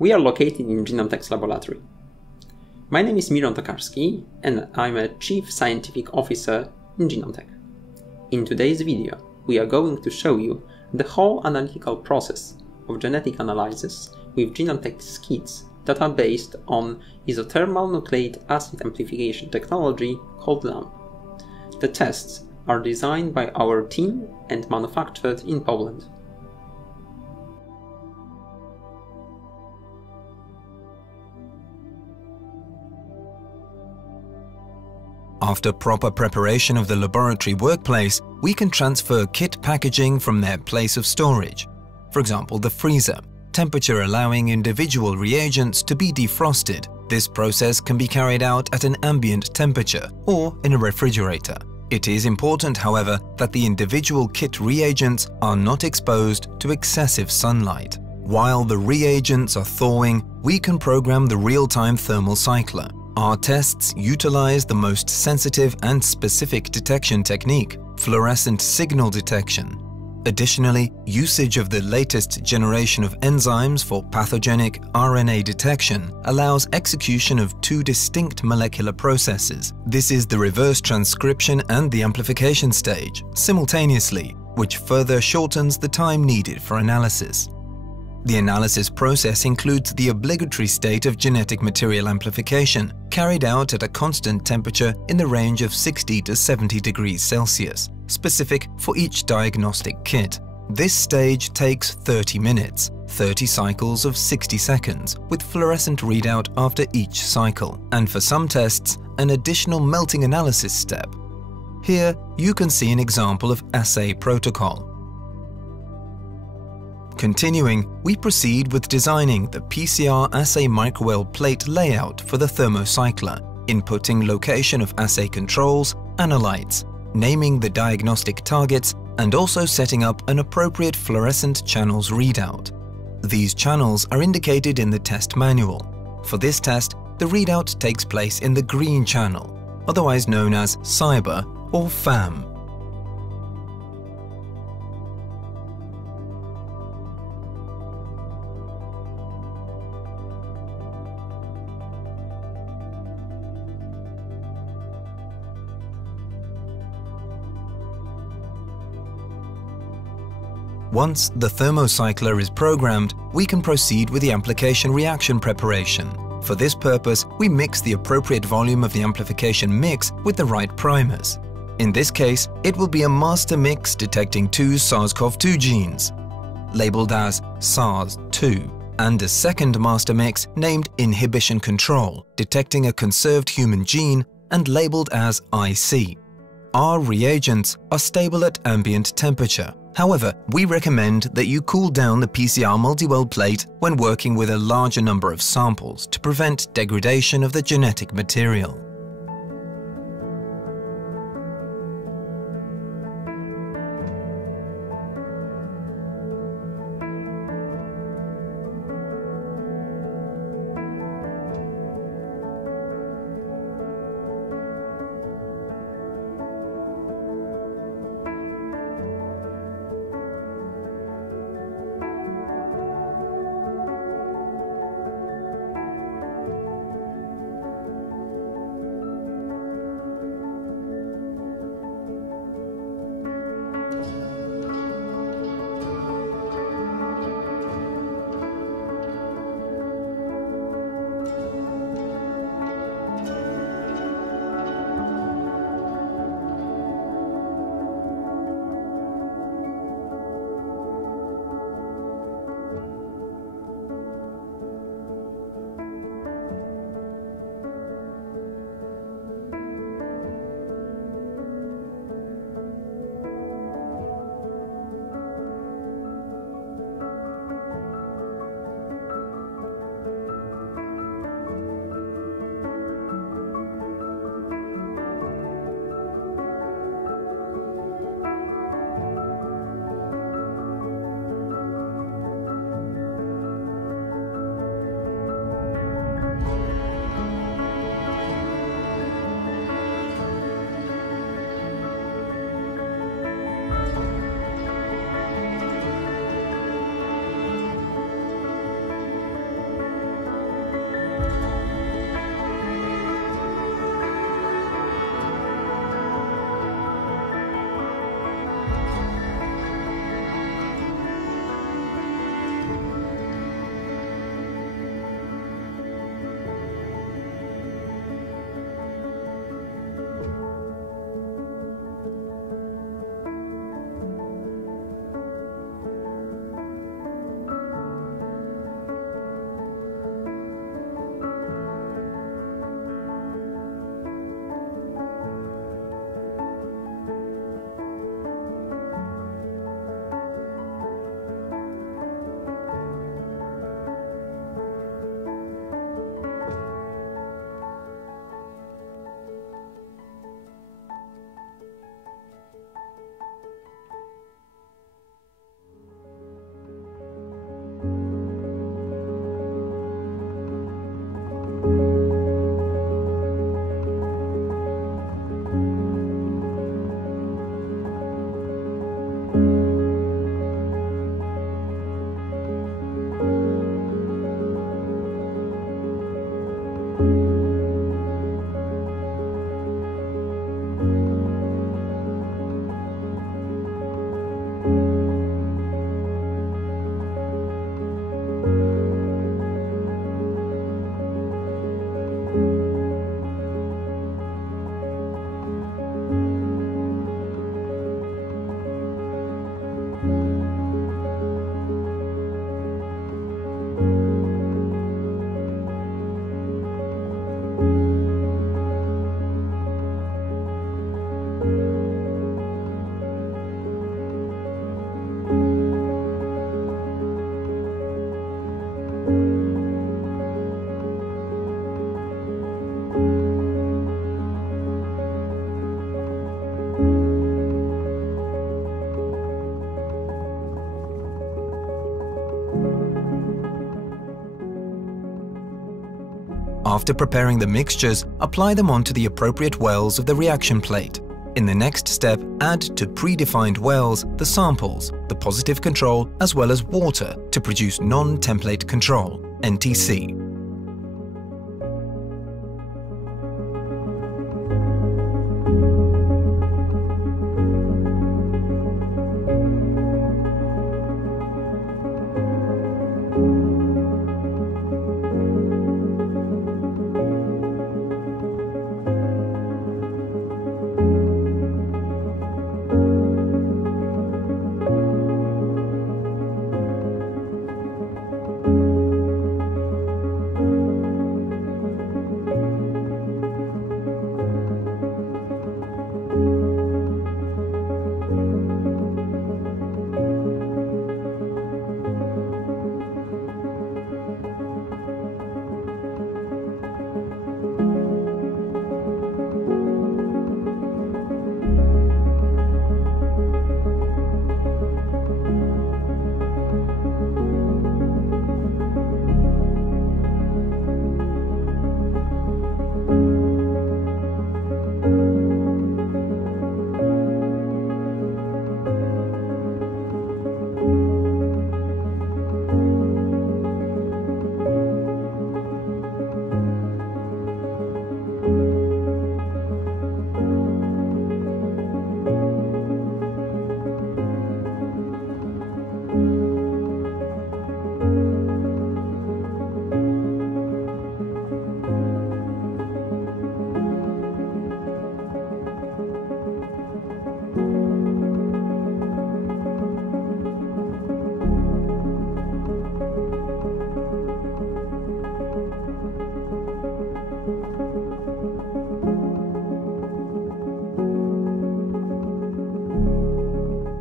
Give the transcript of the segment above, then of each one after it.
We are located in Genomtec's laboratory. My name is Miron Tokarski and I'm a Chief Scientific Officer in Genomtec. In today's video, we are going to show you the whole analytical process of genetic analysis with Genomtec's kits that are based on isothermal nucleic acid amplification technology called LAMP. The tests are designed by our team and manufactured in Poland. After proper preparation of the laboratory workplace, we can transfer kit packaging from their place of storage. For example, the freezer, temperature allowing individual reagents to be defrosted. This process can be carried out at an ambient temperature or in a refrigerator. It is important, however, that the individual kit reagents are not exposed to excessive sunlight. While the reagents are thawing, we can program the real-time thermal cycler. Our tests utilize the most sensitive and specific detection technique, fluorescent signal detection. Additionally, usage of the latest generation of enzymes for pathogenic RNA detection allows execution of two distinct molecular processes. This is the reverse transcription and the amplification stage, simultaneously, which further shortens the time needed for analysis. The analysis process includes the obligatory state of genetic material amplification, carried out at a constant temperature in the range of 60 to 70 degrees Celsius, specific for each diagnostic kit. This stage takes 30 minutes, 30 cycles of 60 seconds, with fluorescent readout after each cycle, and for some tests, an additional melting analysis step. Here, you can see an example of assay protocol. Continuing, we proceed with designing the PCR assay microwell plate layout for the thermocycler, inputting location of assay controls, analytes, naming the diagnostic targets, and also setting up an appropriate fluorescent channels readout. These channels are indicated in the test manual. For this test, the readout takes place in the green channel, otherwise known as CYBER or FAM. Once the thermocycler is programmed, we can proceed with the amplification reaction preparation. For this purpose, we mix the appropriate volume of the amplification mix with the right primers. In this case, it will be a master mix detecting two SARS-CoV-2 genes, labeled as SARS-2, and a second master mix named inhibition control, detecting a conserved human gene and labeled as IC. Our reagents are stable at ambient temperature. However, we recommend that you cool down the PCR multi-well plate when working with a larger number of samples to prevent degradation of the genetic material. After preparing the mixtures, apply them onto the appropriate wells of the reaction plate. In the next step, add to predefined wells the samples, the positive control, as well as water to produce non-template control, NTC.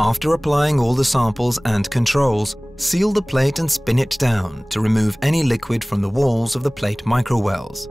After applying all the samples and controls, seal the plate and spin it down to remove any liquid from the walls of the plate microwells.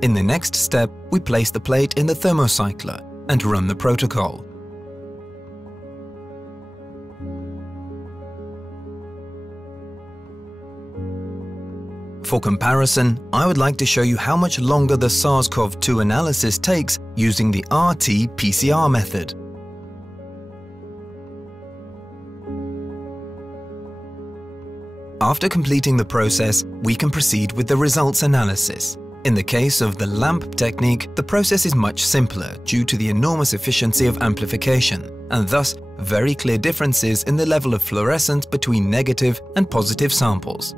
In the next step, we place the plate in the thermocycler and run the protocol. For comparison, I would like to show you how much longer the SARS-CoV-2 analysis takes using the RT-PCR method. After completing the process, we can proceed with the results analysis. In the case of the lamp technique, the process is much simpler due to the enormous efficiency of amplification, and thus very clear differences in the level of fluorescence between negative and positive samples.